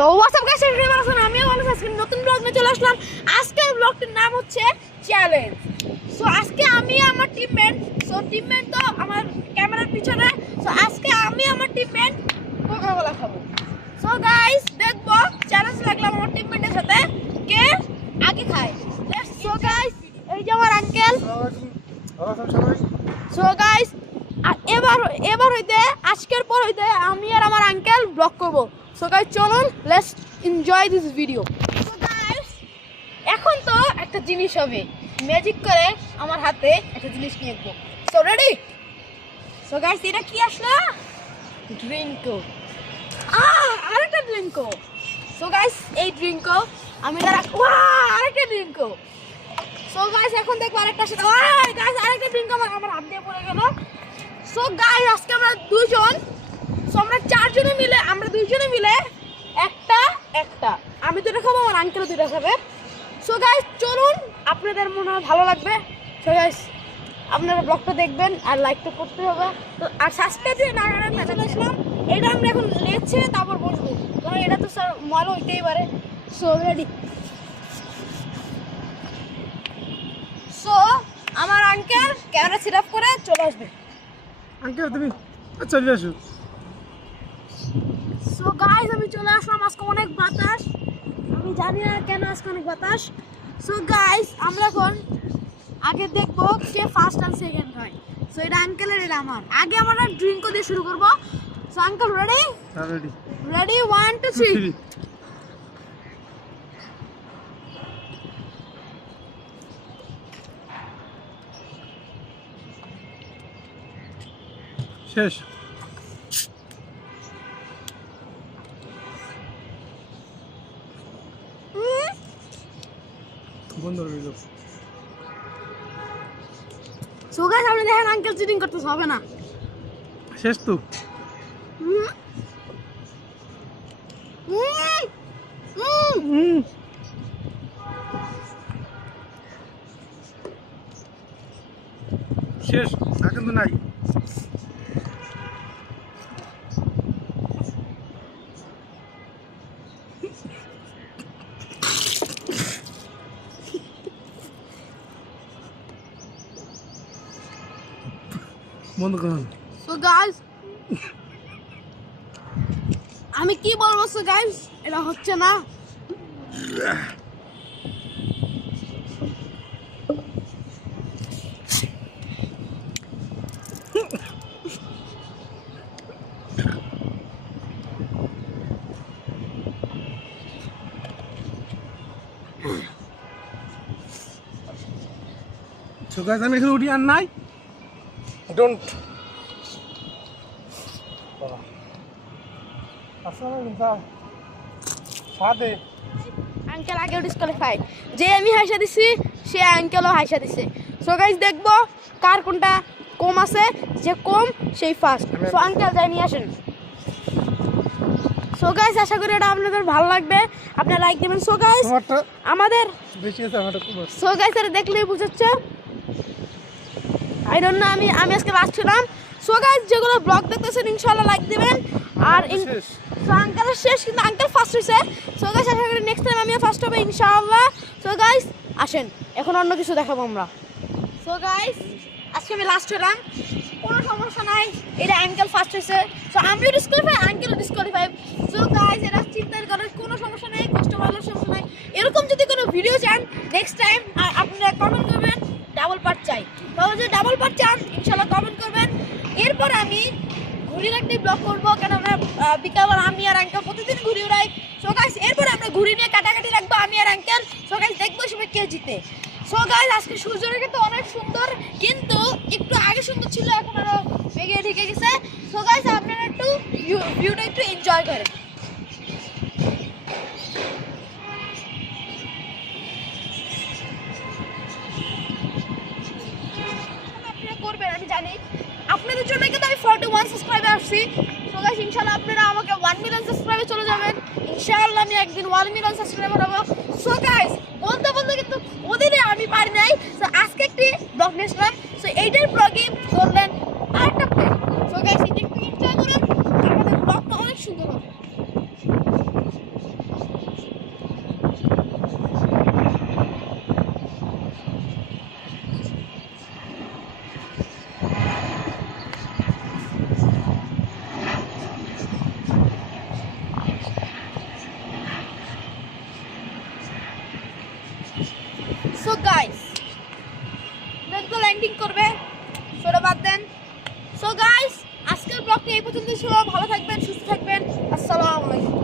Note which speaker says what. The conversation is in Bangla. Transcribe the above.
Speaker 1: সো হোয়াটসঅ্যাপ গাইস ভালো আছেন আমিও ভালো আছি নতুন ব্লগ নিয়ে চলে আসলাম। আজকের ব্লগটির নাম হচ্ছে চ্যালেঞ্জ সো আজকে আমি আমার টিমমেট সো টিমমেট তো আমার ক্যামেরার পিছনে। সো আজকে আমি আমার টিমমেট কোকা কোলা খাব। সো গাইস দেখব। চ্যালেঞ্জ লাগলাম আমার টিমমেটের সাথে কে আগে খায়। সো গাইস এই যে আমার আঙ্কেল সো গাইস এবার এবার হইতে, আজকের পর হইতে আমি আর আমার আঙ্কেল ব্লগ করব। সো গাইস চলুন লেটস এনজয় দিস ভিডিও এখন তো একটা জিনিস হবে। ম্যাজিক করে আমার হাতে একটা জিনিস নিয়ে দেবো সো রেডি সো গাইস এটা কি আসলো? ড্রিঙ্কো আরেকটা ড্রিঙ্কো সো গাইস এই ড্রিঙ্কো আমি তারা আরেকটা ড্রিঙ্কো সো গাইস এখন দেখব আরেকটা সেটা গাইস আরেকটা ড্রিঙ্ক আমার আমার হাত দিয়ে পড়ে গেল। সো গাইস আজকে আমরা দুজন সো আমরা চারজনে মিলে, আমরা দুইজনে মিলে একটা একটা। আমি দুটো খাব আমার আঙ্কেলও দুটো খাবে সো গাইস চলুন, আপনাদের মনে হয় ভালো লাগবে। সো গাইস আপনারা ব্লগটা দেখবেন আর লাইকটা করতে হবে। তো, আর সাবস্ক্রাইব না না চলে আসলাম। এটা আমরা এখন লেছে তারপর বসবো। কারণ এটা তো স্যার মজা হইতেই পারে। সো রেডি সো আমার আঙ্কেল ক্যামেরা সেট আপ করে চলে আসবে।
Speaker 2: আঙ্কেল তুমি চলে আসো।
Speaker 1: সো গাইস আমি চলে আসলাম। আজকে অনেক বাতাস। আমি জানি না কেন আজকে অনেক বাতাস। সো গাইস আমরা এখন আগে দেখব কে ফার্স্ট আর সেকেন্ড হয়। সো এটা আঙ্কেলের এটা আমার। আগে আমরা ড্রিঙ্কও দিয়ে শুরু করব। So uncle ready
Speaker 2: ready
Speaker 1: ready one two three
Speaker 2: শেষ। বন্ধ করে দিল।
Speaker 1: সো গাইস আপনি দেখেন আঙ্কেল চিটিং করতেছে হবে না।
Speaker 2: শেষ তো।
Speaker 1: হুম হুম হুম
Speaker 2: শেষ এখন তো নাই। বন্ধ করুন
Speaker 1: সো গাইস আমি কি বলব সো গাইস এটা হচ্ছে না।
Speaker 2: So guys, আমি এখানে উঠি আর নাই? ডোন্ট
Speaker 1: আঙ্কেল আগেও ডিসকোয়ালিফাই যে আমি হাসা দিছি সে আঙ্কেলও হাসা দিছে। সো গাইস দেখব কার কোনটা কম আছে যে কম সেই ফার্স্ট সো আঙ্কেল যাই নিয়ে আসেন। সো গাইস আশা করি এটা আপনাদের ভালো লাগবে। আপনারা লাইক দেবেন। সো গাইস
Speaker 2: তোমারটা
Speaker 1: আমাদের সো গাইস এটা দেখলেই বুঝাচ্ছে। আই ডোন্ট নো আমি আমি আজকে লাস্ট ছিলাম। সো গাইস যেগুলো ব্লগ দেখতেছেন ইনশাআল্লাহ লাইক দিবেন। আর সো আঙ্কেলের শেষ। কিন্তু আঙ্কেল ফার্স্ট হয়েছে সো গাইস আশা করি নেক্সট টাইম আমিও ফার্স্ট হবে ইনশাআল্লাহ। সো গাইস আসেন এখন অন্য কিছু দেখাবো আমরা। সো গাইস আজকে আমি লাস্ট হলাম। কোনো সমস্যা নাই এটা আঙ্কেল ফার্স্ট হয়েছে সো আমিও ডিসকোয়ালিফাই আঙ্কেলও ডিসকোয়ালিফাই সো গাইস এটা চিন্তার করার কোনো সমস্যা নেই কষ্ট পাওয়ার সমস্যা নাই এরকম যদি কোনো ভিডিও চান নেক্সট টাইম আপনারা কমেন্ট করবেন ডাবল পার্ট চাই তাহলে যদি ডাবল পার্ট চান ইনশাল্লাহ কমেন্ট করবেন। এরপর আমি ঘুড়ির একটি ব্লগ করব কেন আমরা বিকালবেলা আমি আর আঙ্কেল প্রতিদিন ঘুরি উড়াই। সো এরপর আমরা ঘুড়ি নিয়ে কাটাকাটি রাখব, আমি আর আঙ্কেল সো গাইস দেখব সবাই কে জিতে। সো গাইস আজকে সূর্যটা কিন্তু অনেক সুন্দর, কিন্তু একটু আগে সুন্দর ছিল, এখন আরও বেগে ঢেকে গেছে। সো গাইস আপনারা একটু ভিউটা একটু এনজয় করেন। জানি। আপনাদের জন্য কিন্তু আমি ফর্টি ওয়ান সাবস্ক্রাইবার আসছি। সো গাইস ইনশাআল্লাহ আপনারা আমাকে ওয়ান মিলিয়ন সাবস্ক্রাইবে চলে যাবেন। ইনশাআল্লাহ আমি একদিন ওয়ান মিলিয়ন সাবস্ক্রাইবার হব। সো গাইস বলতে বলতে কিন্তু ওদিনে আমি পারি নাই। সো আজকে একটি ব্লগ নিয়েছিলাম সো এইটার ব্লগে ধরলেন আরেকটা প্লেন সো গাইস এটা একটু এনজয় করুন। আমাদের ব্লগটা অনেক সুন্দর হবে। প্র্যাঙ্কিং করবে। সেটা বাদ দেন। সো গাইস আজকের ব্লগটি এই পর্যন্ত ছিল ভালো থাকবেন, সুস্থ থাকবেন। আসসালামু আলাইকুম।